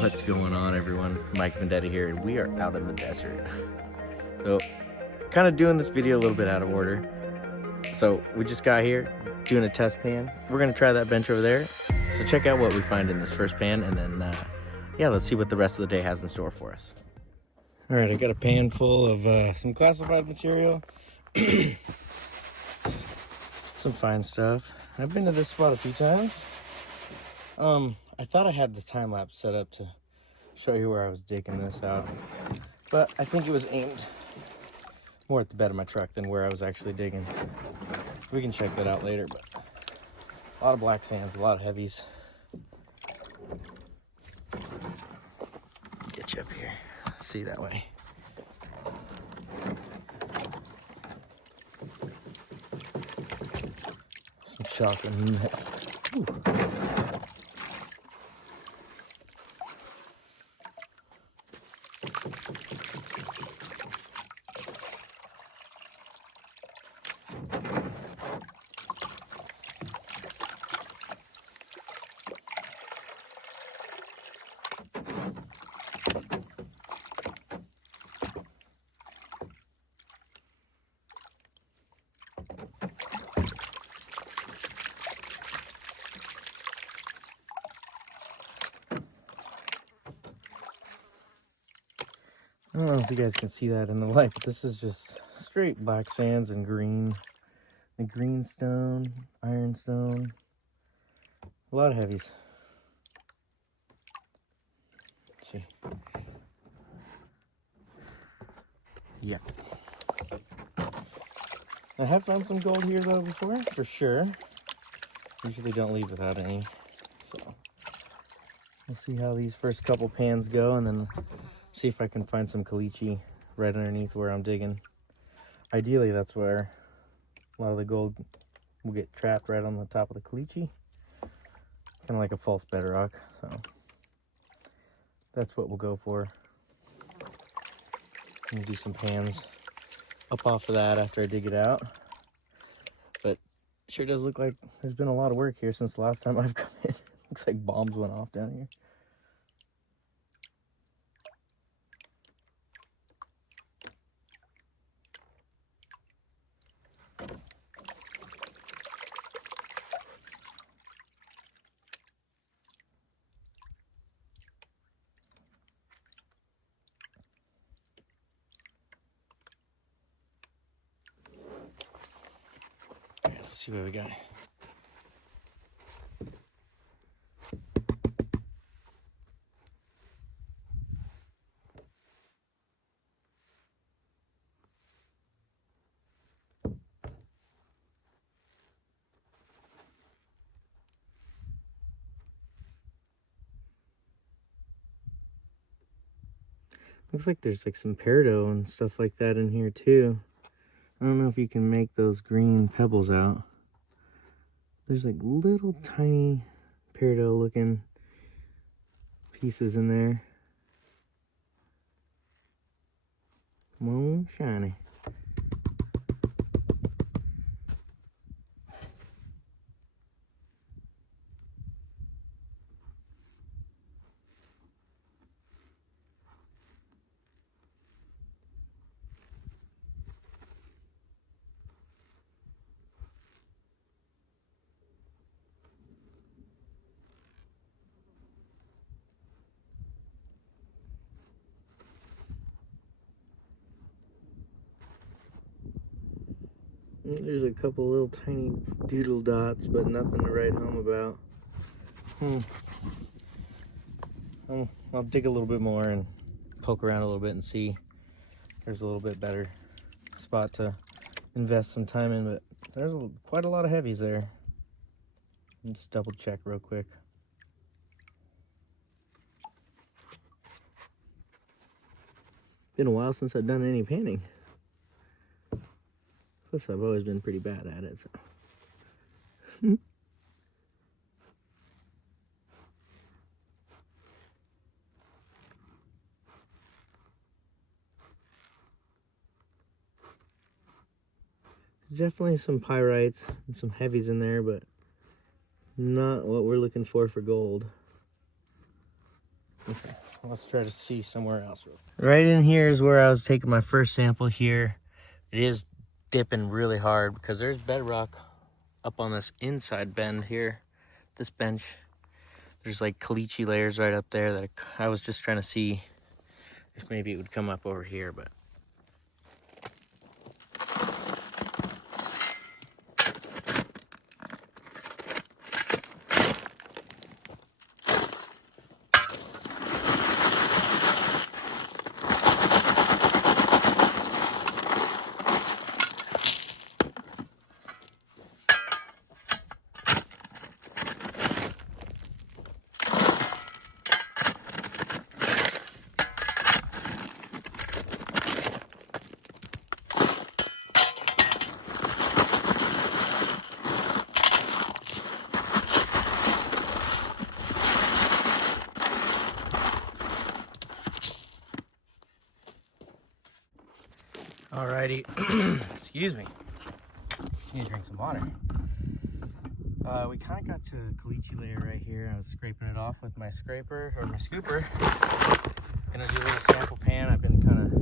What's going on, everyone? Mike Vendetta here, and we are out in the desert. So, kind of doing this video a little bit out of order. So, we just got here doing a test pan. We're going to try that bench over there. So, check out what we find in this first pan, and then, yeah, let's see what the rest of the day has in store for us. All right, I got a pan full of some classified material. Some fine stuff. I've been to this spot a few times. I thought I had the time lapse set up to show you where I was digging this out, but I think it was aimed more at the bed of my truck than where I was actually digging. We can check that out later, but a lot of black sands, a lot of heavies. Get you up here, see that way. Some chocolate in there. Ooh. I don't know if you guys can see that in the light, but this is just straight black sands and green. The greenstone, ironstone, a lot of heavies. Let's see. Yeah. I have found some gold here though before, for sure. Usually don't leave without any. So we'll see how these first couple pans go, and then see if I can find some caliche right underneath where I'm digging. Ideally, that's where a lot of the gold will get trapped, right on the top of the caliche. Kind of like a false bedrock, so that's what we'll go for. I'm gonna do some pans up off of that after I dig it out. But sure does look like there's been a lot of work here since the last time I've come in. Looks like bombs went off down here. Let's see what we got. Looks like there's like some peridot and stuff like that in here too. I don't know if you can make those green pebbles out. There's like little tiny peridot looking pieces in there. Come on, shiny. There's a couple little tiny doodle dots, but nothing to write home about. I'll dig a little bit more and poke around a little bit and see if there's a little bit better spot to invest some time in, but there's quite a lot of heavies there. Just double check real quick. Been a while since I've done any panning. Plus, I've always been pretty bad at it, so. There's definitely some pyrites and some heavies in there, but not what we're looking for gold. Okay, let's try to see somewhere else. Right in here is where I was taking my first sample here. It is dipping really hard because there's bedrock up on this inside bend here, this bench. There's like caliche layers right up there that I was just trying to see if maybe it would come up over here, but alrighty. Excuse me. Need to drink some water. We kind of got to a caliche layer right here. I was scraping it off with my scraper or my scooper. Gonna do a little sample pan. I've been kind of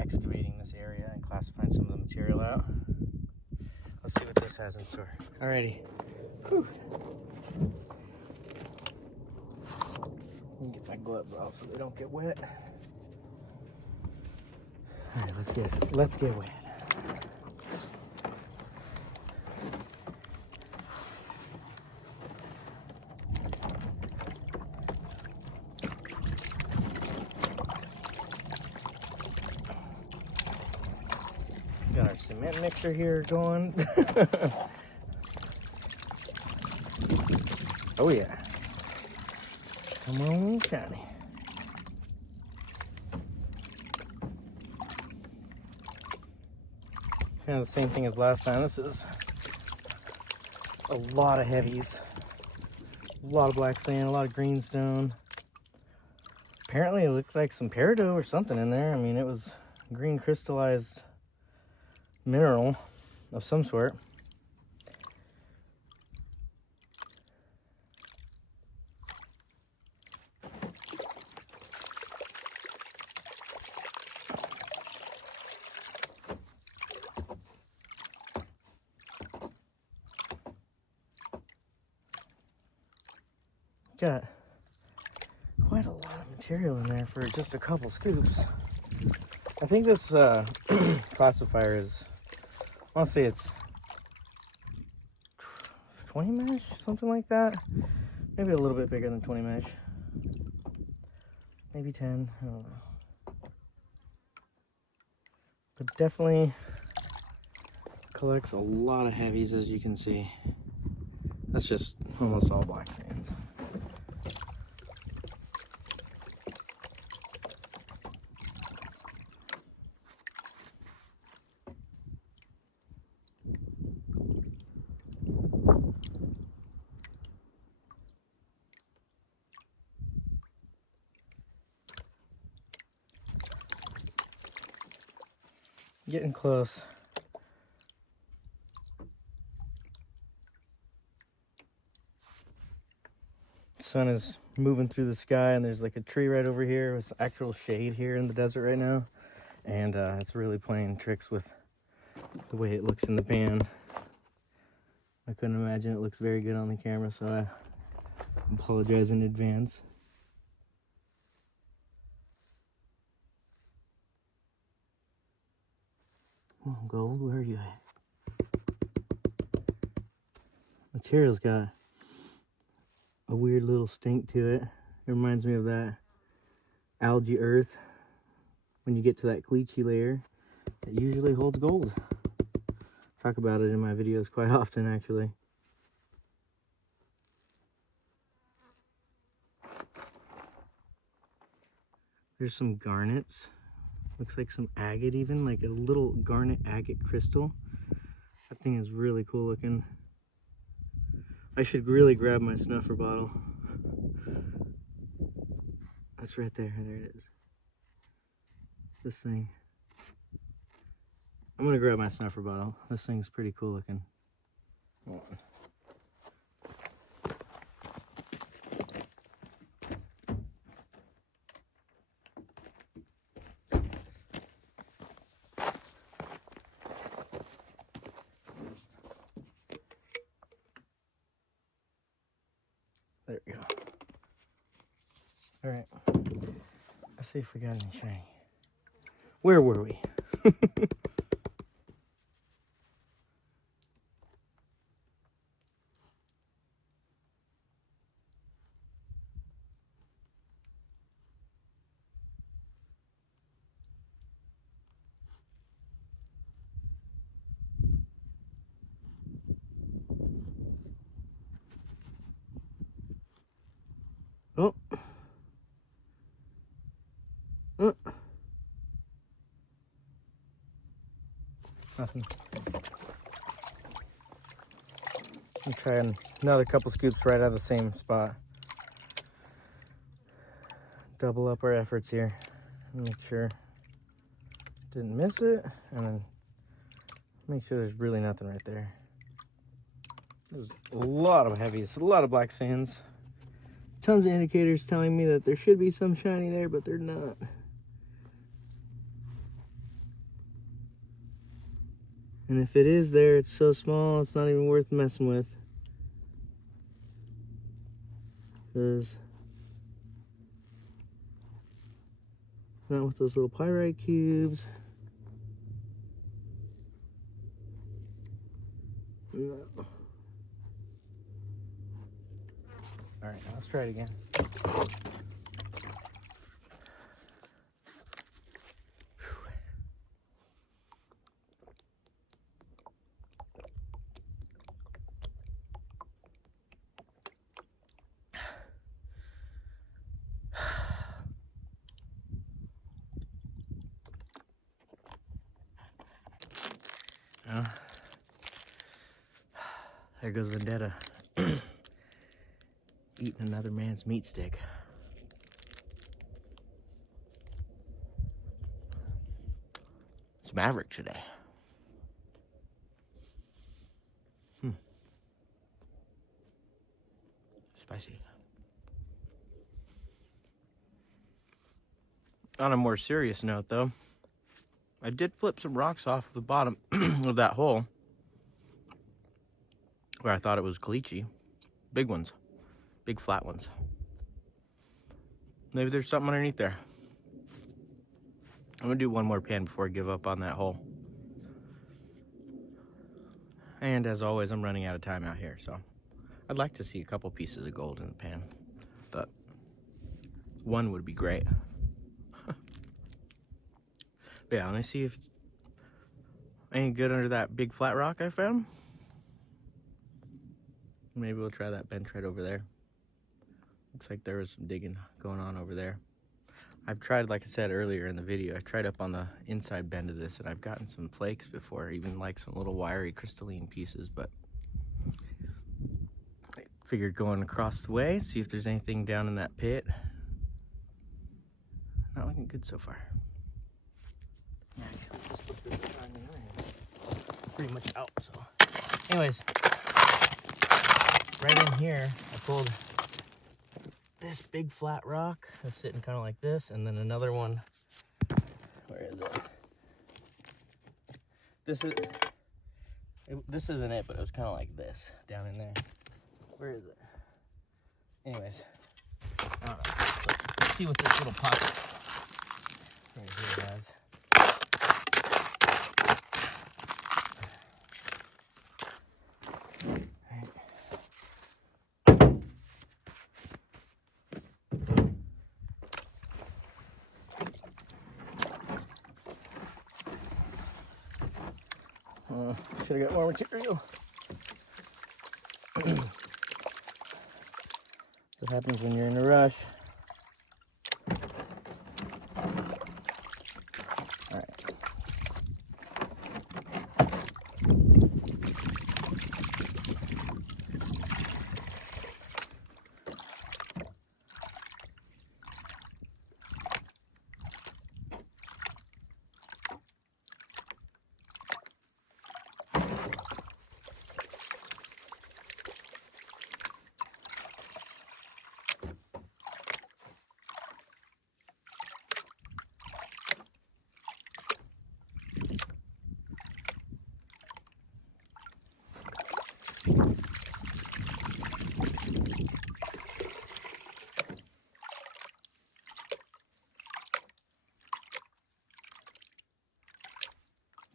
excavating this area and classifying some of the material out. Let's see what this has in store. Alrighty. Whew. Let me get my gloves off so they don't get wet. All right, let's get wet. Got our cement mixer here going. Oh yeah. Come on, shiny. Kind of the same thing as last time. This is a lot of heavies, a lot of black sand, a lot of greenstone. Apparently it looked like some peridot or something in there. I mean, it was green crystallized mineral of some sort. Got quite a lot of material in there for just a couple scoops. I think this classifier is, I'll say it's 20 mesh, something like that. Maybe a little bit bigger than 20 mesh. Maybe 10, I don't know. But definitely collects a lot of heavies, as you can see. That's just almost all black sands. Getting close. Sun is moving through the sky, and there's like a tree right over here with actual shade here in the desert right now, and it's really playing tricks with the way it looks in the pan. I couldn't imagine it looks very good on the camera, so I apologize in advance. Oh, gold, where are you at? material's got a weird little stink to it. It reminds me of that algae earth when you get to that caliche layer that usually holds gold. Talk about it in my videos quite often, actually. There's some garnets. Looks like some agate even, like a little garnet agate crystal. That thing is really cool looking. I should really grab my snuffer bottle. That's right there. There it is. This thing. I'm gonna grab my snuffer bottle. This thing's pretty cool looking. Hold on. There we go. All right. Let's see if we got any shiny. Where were we? Oh. Oh. Nothing. I'm trying another couple scoops right out of the same spot. Double up our efforts here. Make sure didn't miss it, and then make sure there's really nothing right there. There's a lot of heavies, a lot of black sands. Tons of indicators telling me that there should be some shiny there, but they're not. And if it is there, it's so small, it's not even worth messing with. Because not with those little pyrite cubes. No. All right, now let's try it again. Oh. There goes Vendetta. Eating another man's meat stick. It's Maverick today. Spicy. On a more serious note, though, I did flip some rocks off the bottom of that hole where I thought it was caliche. Big ones. Big flat ones. Maybe there's something underneath there. I'm gonna do one more pan before I give up on that hole. And as always, I'm running out of time out here, so I'd like to see a couple pieces of gold in the pan, but one would be great. But yeah, let me see if it's any good under that big flat rock I found. Maybe we'll try that bench right over there. Looks like there was some digging going on over there. I've tried, like I said earlier in the video, I tried up on the inside bend of this, and I've gotten some flakes before, even like some little wiry crystalline pieces, but I figured going across the way, see if there's anything down in that pit. Not looking good so far. Actually, just look this time and pretty much out, so. Anyways, right in here, I pulled this big flat rock. It's sitting kind of like this, and then another one. Where is it? This isn't it, but it was kind of like this down in there. Where is it? Anyways, I don't know. So let's see what this little pocket right here has. Should have got more material. That's what happens when you're in a rush. All right.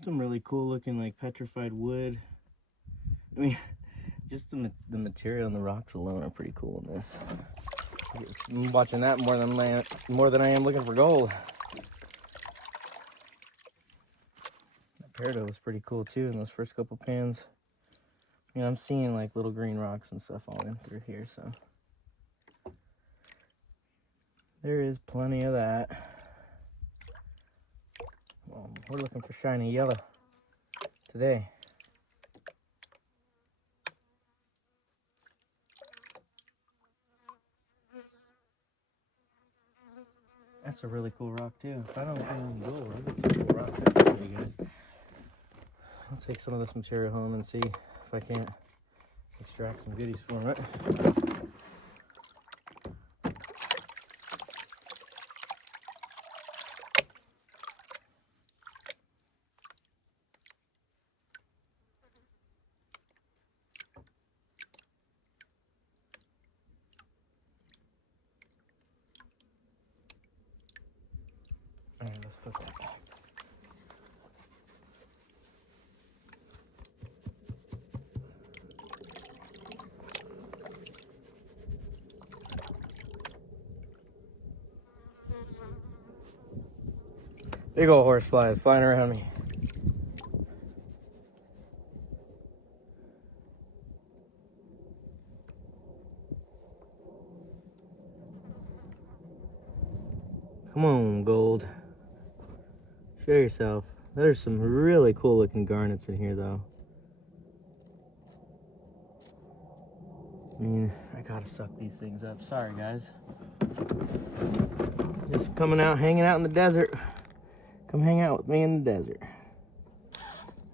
Some really cool looking like petrified wood. I mean, just the material and the rocks alone are pretty cool in this. I'm watching that more than I am looking for gold. That Peridot was pretty cool too in those first couple pans. You know, I'm seeing like little green rocks and stuff all in through here, so there is plenty of that. Well, we're looking for shiny yellow today. That's a really cool rock too. If I don't find gold, I'll get some cool rocks. That's pretty good. I'll take some of this material home and see if I can't extract some goodies from it. All right, let's put that back. Big old horsefly is flying around me. Come on, gold. Show yourself. There's some really cool looking garnets in here though. I mean, I gotta suck these things up. Sorry guys. Just coming out, hanging out in the desert. Come hang out with me in the desert.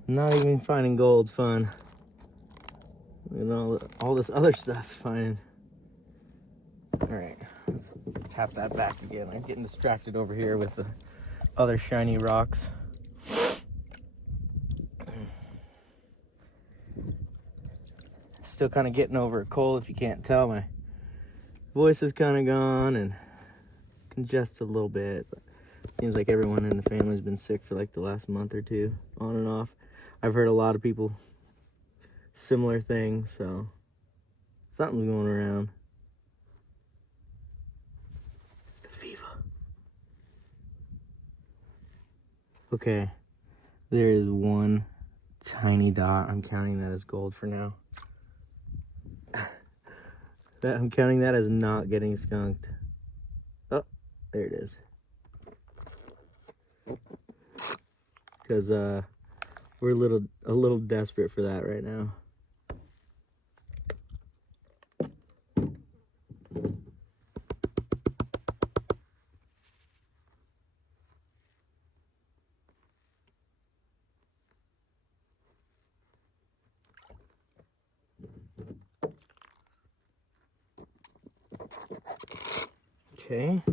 Not even finding gold's fun. And all this other stuff finding. Alright, let's tap that back again. I'm getting distracted over here with the other shiny rocks. Still kind of getting over a cold, if you can't tell. My voice is kind of gone and congested a little bit. But it seems like everyone in the family's been sick for like the last month or two, on and off. I've heard a lot of people similar things, so something's going around. It's the fever. Okay, there is one tiny dot. I'm counting that as gold for now. I'm counting that as not getting skunked. Oh, there it is. Because we're a little desperate for that right now. Okay,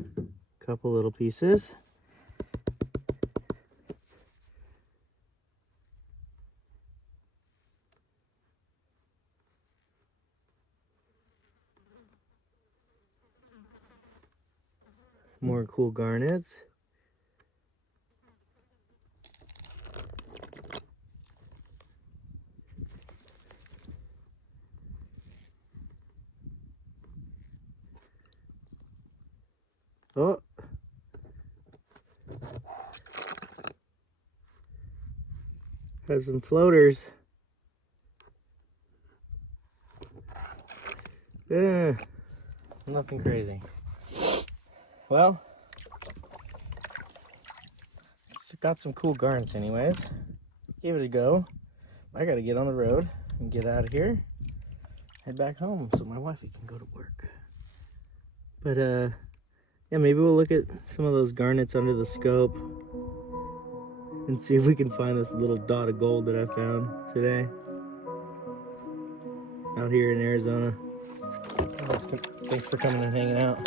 couple little pieces. More cool garnets. Oh. Has some floaters. Yeah, nothing crazy. Well, it's got some cool garnets anyways. Give it a go. I gotta get on the road and get out of here. Head back home so my wifey can go to work. But yeah, maybe we'll look at some of those garnets under the scope and see if we can find this little dot of gold that I found today out here in Arizona. Thanks for coming and hanging out.